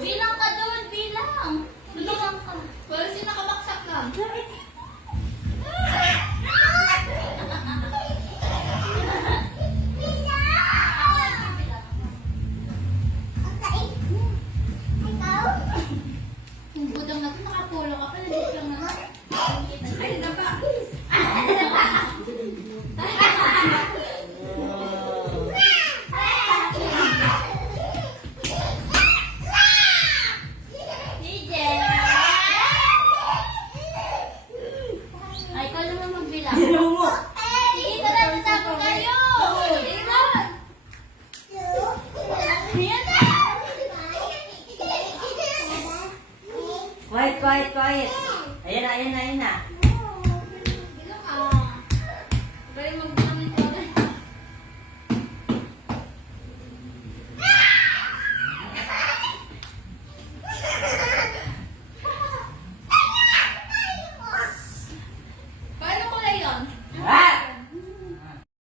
Bilang ka doon, bilang. Bilang ka. Wala si nakabaksak lang. Yung budang na ito, nakapulo ka pala. Dito lang naman. Ay, napa. DJ! Ay, ikaw naman magbilang. Ginaw mo. Sige, tara, tasago kayo. Ilan? Yan na. Quiet, quiet, quiet. Ayan na, ayan na, ayan na. Bilang ka. Galing magbilang nito. Paano kulay yun? Ah!